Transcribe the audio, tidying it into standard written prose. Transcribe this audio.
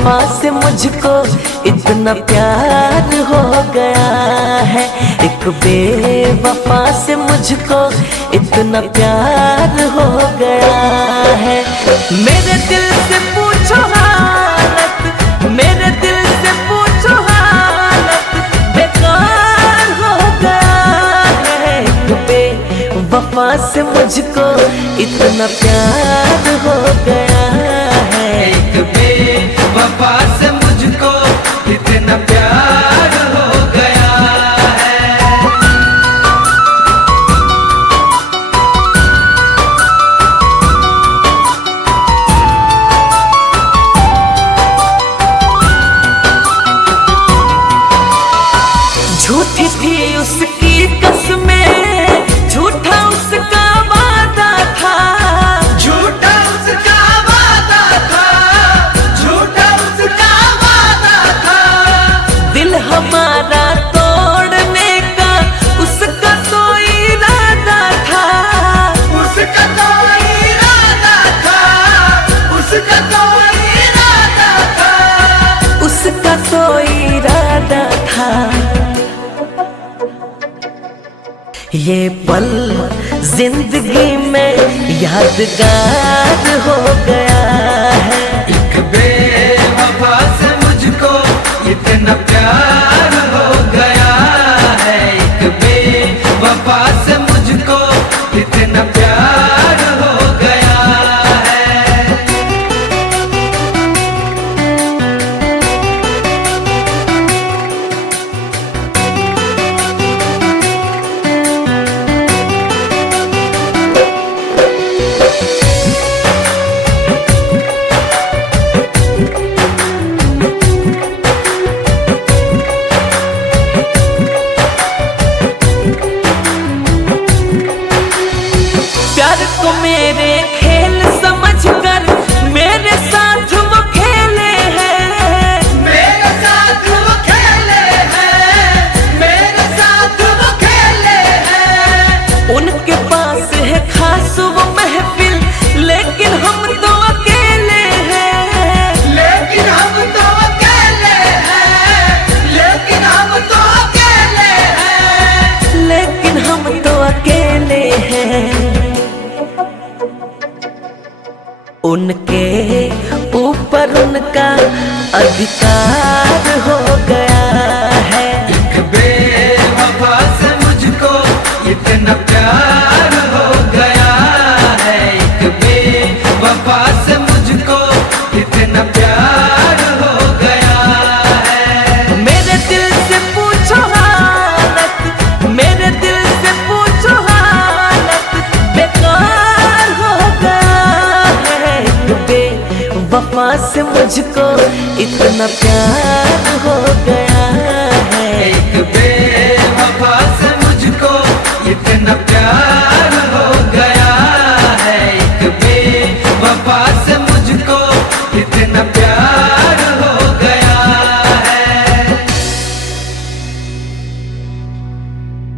बेवफा से मुझको इतना प्यार हो गया है। एक बेवफा से मुझको इतना प्यार हो गया है। मेरे दिल से पूछो हालत, मेरे दिल से पूछो हालत, बेकार हो गया है। एक बेवफा से मुझको इतना प्यार हो गया है। एक बेवफा से मुझको इतना प्यार हो गया है। झूठी थी उसकी कसमें, झूठा उसका वादा था, झूठा उसका वादा था, झूठा उसका वादा था। दिल हमारा तोड़ने का उसका तो इरादा था, उसका तो इरादा था, उसका तो इरादा था, उसका तो इरादा था। ये पल जिंदगी में यादगार हो गया है। एक बेवफा से मुझको इतना प्यार हो गया है। एक बेवफा से मुझको इतना प्यार हो गया है। प्यार को मेरे खेल समझकर मेरे साथ वो खेले हैं, मेरे साथ वो खेले हैं, मेरे साथ वो खेले हैं। उनके पास है खास वो महफिल, लेकिन हम तो अकेले हैं, लेकिन हम तो अकेले हैं, लेकिन हम तो अकेले हैं, लेकिन हम तो अकेले हैं। उनके ऊपर उनका अधिकार हो गया है। एक बेवफा से मुझको इतना प्यार हो गया है। एक बेवफा से मुझको इतना प्यार हो गया है। मेरे दिल से पूछो हालत, मेरे दिल से पूछो हालत, बेकार हो गया है। एक बेवफा से मुझको इतना प्यार